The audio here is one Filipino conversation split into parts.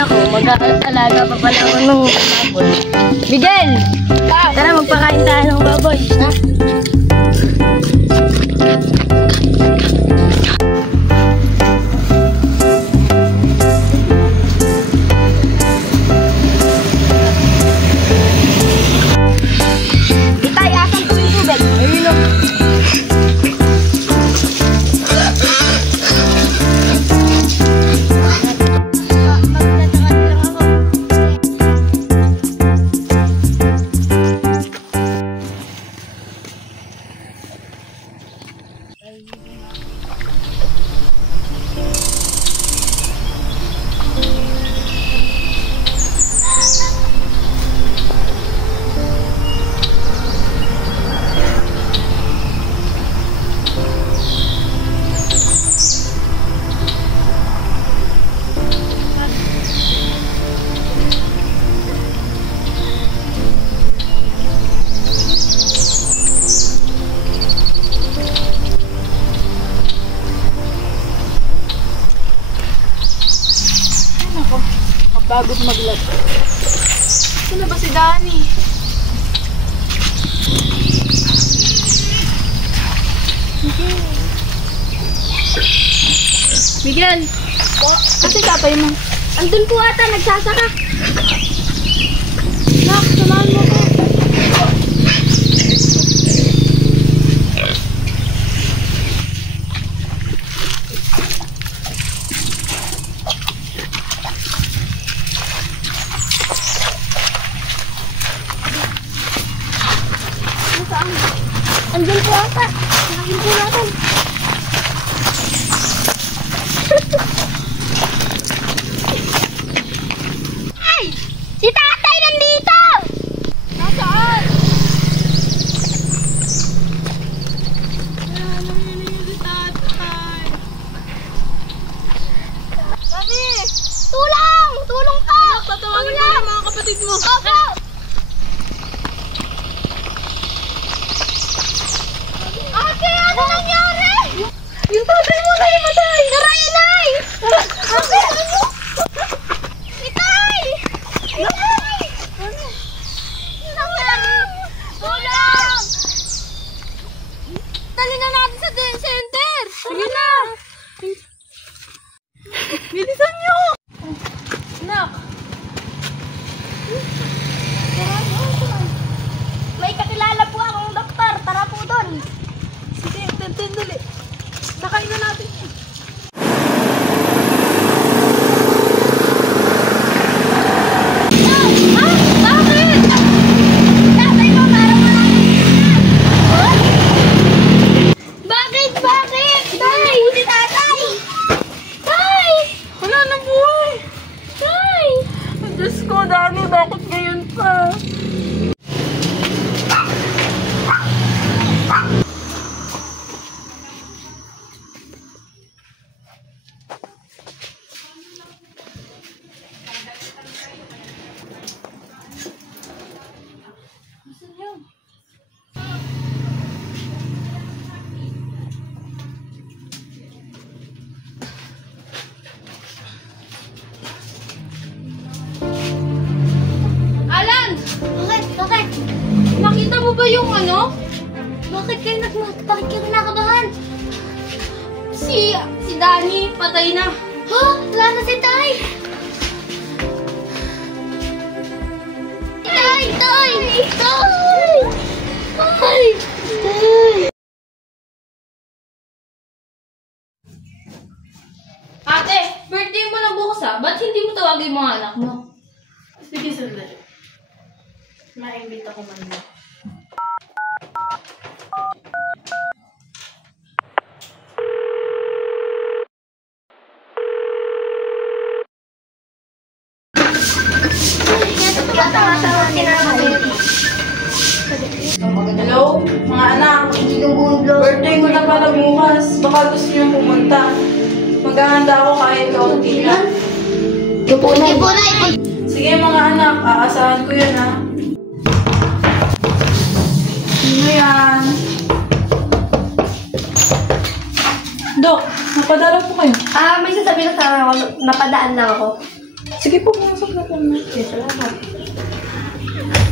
Nako, mag-aalaga pa pala ako ng baboy. Miguel! Tara, magpakain tayo ng baboy. Ha? Itay, asan ko yung tubig? Ayun o. Bagot maglag. Sino ba si Danny? Miguel! Kasi kapay mo. Andun po ata, nagsasaka. Nak, samahan mo ko. Andun po ata. Nakain po natin. Ay! Si tatay nandito! Nasaan? Si tatay. Sabi! Tulong! Tulong ka! Anak, tatawagin mo yung mga kapatid mo. Opo! Ate, ano nangyari? Yung tatay mo na imatay! Naray, Nay! Ate, ano? Itay! Itay! Ano? Tulong! Dali na natin sa center! Sige na! Bilisan nyo! Nak! May kakilala po akong doktor. Tara po doon. Sige, dali. Sakain na natin. Bakit? Tatay mo, parang Bakit? Tay! Si tatay! Tay! Wala na buhay! Tay! Diyos ko, Danny, bakit ngayon pa? Bakit? Nakita mo ba yung ano? Bakit kayo kinakabahan? Si Danny, patay na. Ha? Wala na si Tay! Tay! Ate, birthday mo na bukas ah. Ba't hindi mo tawagin mga anak mo? Sige, sandali. Ma-invite ako man. Hello, mga anak. Birthday ko na pala bukas. Baka gusto niyo pumunta. Maghahanda ako kahit kaunti lang. Sige mga anak, aasahan ko yun ha. Ano yan? Dok, napadala po kayo. May sasabihin lang sana ako, napadaan na ako. Sige po, pumasok na po. Okay, salamat.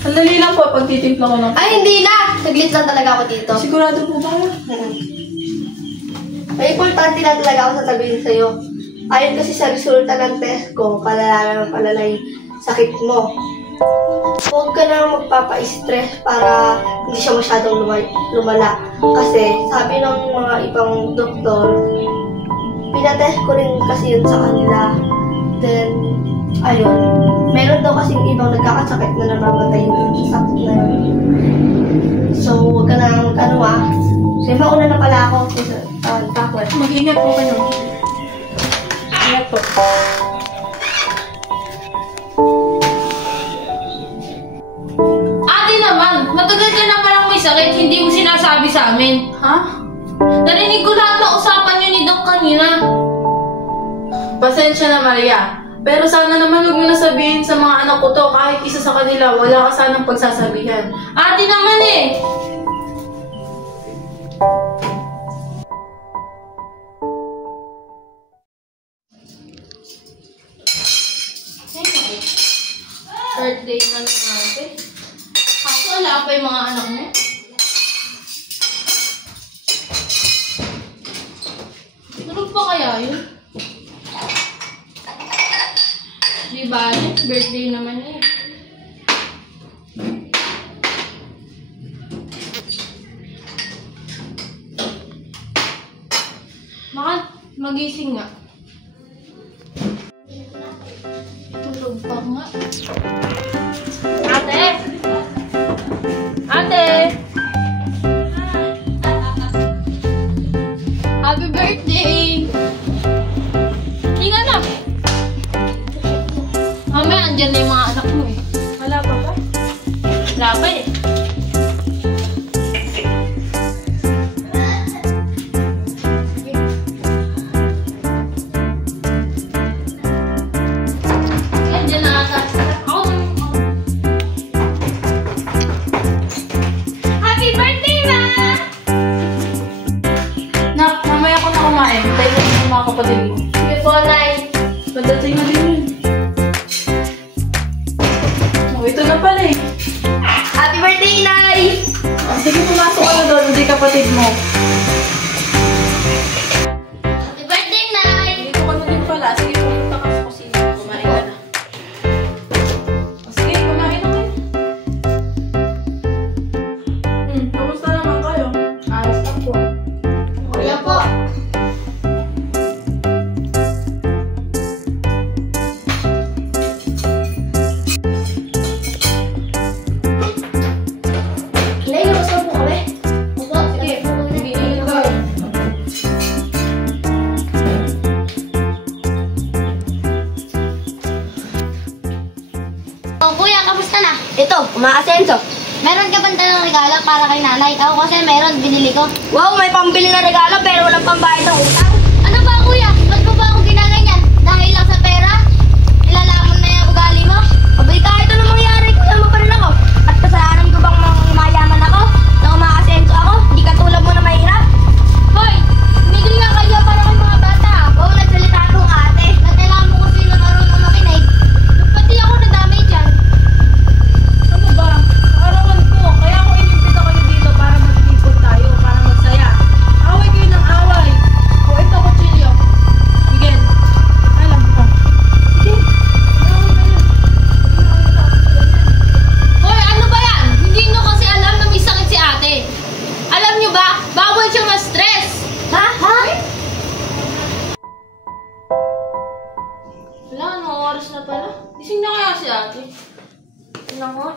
Sandali lang po, pagtitimpla ko ng... Ay, hindi na! Saglit lang talaga ako dito. Sigurado po ba? May importante lang talaga ako sasabihin sa'yo. Ayon kasi sa resulta ng test ko, palala ng palala yung sakit mo. Huwag ka na magpapa-stress para hindi siya masyadong lumala. Kasi sabi ng mga ibang doktor, pinatest ko rin kasi yun sa kanila. Then, ayun, meron daw kasing ibang nagkakasakit na namamatay yung sakit na yun. So, huwag ka na ano Kasi mauna na pala ako sa takot. Mag-ingat po kayo. Ingat po. Ate naman, matagal ka na palang may sakit, hindi mo sinasabi sa amin. Ha? Narinig ko lahat ng usapan niyo ni Doc kanina. Pasensya na, Maria. Pero sana naman huwag mo na sabihin sa mga anak ko to. Kahit isa sa kanila, wala ka sanang pagsasabihan. Ate naman eh. Birthday na ng ate. Kaso wala pa yung mga anak mo. Tulog pa kaya yun? Di ba? Birthday naman eh. Baka magising nga. Tulog pa nga. Ate! Ate! Happy birthday! Hinga na! Mamaya, andyan na yung mga anak mo eh. Wala pa ba? Wala pa eh. Andyan na ata. Ako. Happy birthday, Ma! Nak, mamaya ko na kumain. Tayo na yung mga kapatid mo. Sige po, Nay. Pagdating na din yun. Oh, ito na pala eh. Happy birthday, Nay! Sige, pumasok ka na doon. Hindi kapatid mo. Happy birthday, Nay! Dito ka na din pala. Sige, pumunta ka sa kusina. Kumain ka na. Sige, kumain na kayo. Kamusta naman kayo? Ayos lang po. Kuya po. Nay, kamusta po kami? Opo, sige. Bigyan ka. Oh, kuya, kamusta na? Ito, umaasenso. Meron ka bang dalang regalo para kay nanay? Ako kasi meron, binili ko. Wow, may pambili na regalo pero walang pambayad ng utang. Ano ba, kuya? Ba't mo ba ako ginaganyan? Dahil lang sa pera? Ilalaman na yung ugali mo? Abay, kahit ano mangyari, kuya mo pa rin ako. At kasalanan ko bang mayaman ako? Na umaasenso ako? Hindi ka tulad mo na mahirap? Hoy, hindi nga kayo para kay mga bata. Oo, nagsalita akong ate. Kailangan mo kasi na marunong makinig. Pati ako nadamay dyan. Ano ba? Arawan ko. Kaya ako inimbita kayo dito para mag-ipon tayo, para magsaya. Away kayo ng away. O ito, kutsilyo. Miguel. Alam ko. Sige. Away kayo. Hoy, ano ba yan? Hindi nyo kasi alam na may sakit si ate. Alam nyo ba? Bawal siya ma-stress. Ha? Ha? Wala, anong oras na pala? Gising na kaya si ate? Tingnan ko.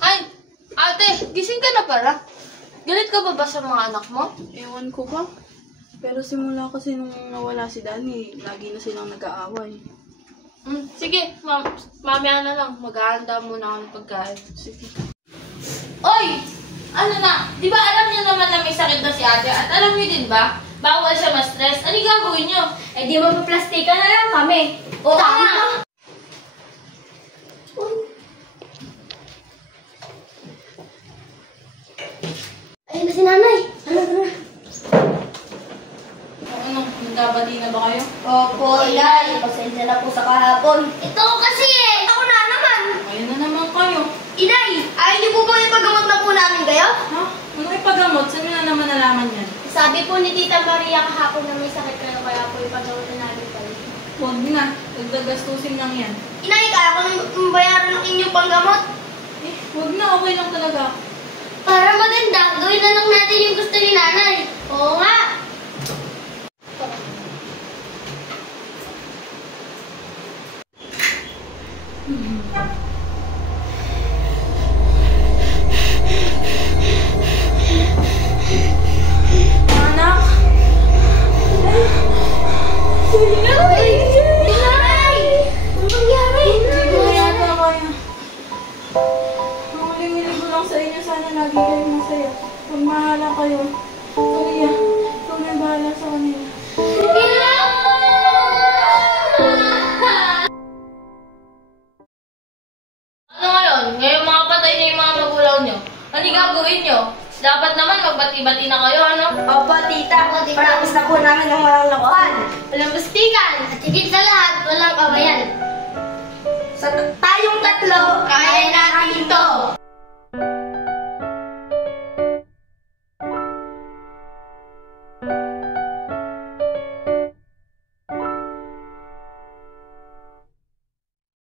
Ay, ate, gising ka na pala. Galit ka ba sa mga anak mo? Ewan ko ba? Pero simula kasi nung nawala si Danny, lagi na silang nag-aaway. Sige, mamaya na lang. Maghahanda muna ako ng pagkain. Sige. Oy! Ano na? Di ba alam niyo naman na may sakit na si ate? At alam niyo din ba? Bawal siya ma-stress. Ano gagawin niyo? Eh di magpa-plastika na lang kami. O tama. Ayun na si nanay. Ano na? Anong Nagkabati na ba kayo? Opo, Inay. Pasensya na po sa kahapon. Ito kasi eh. Ako na naman. Ayun na naman kayo. Inay, ayaw niyo po ba ipagamot na po namin kayo? Ha? Ano ipagamot? Saan nyo na naman nalaman yan? Sabi po ni Tita Maria kahapon na may sakit kayo, kaya po ipagamot na namin kayo. Huwag na. Dagdagastusin lang yan. Inay, kaya ko nang bayaran ng inyong panggamot. Eh, huwag na. Okay lang talaga. Para maganda, gawin na lang natin yung gusto ni Nanay. Oo nga. Anak! Inay! Inay! Ano nangyari? Hindi ko yata kaya. Ang huling-hiling ko lang sa inyo. Sana lagi kayo masaya. Magmahala kayo. Maria, ikaw na yung bahala sa kanila. Ano ngayon? Ngayon mga patay na yung mga magulang nyo. Ano yung gagawin nyo? Dapat naman magbati-bati na kayo, ano? Opo, Tita. Promise na po namin ng walang lokohan. Walang bustikan. At higit sa lahat, walang kawayan. Sa tayong tatlo, kaya natin ito.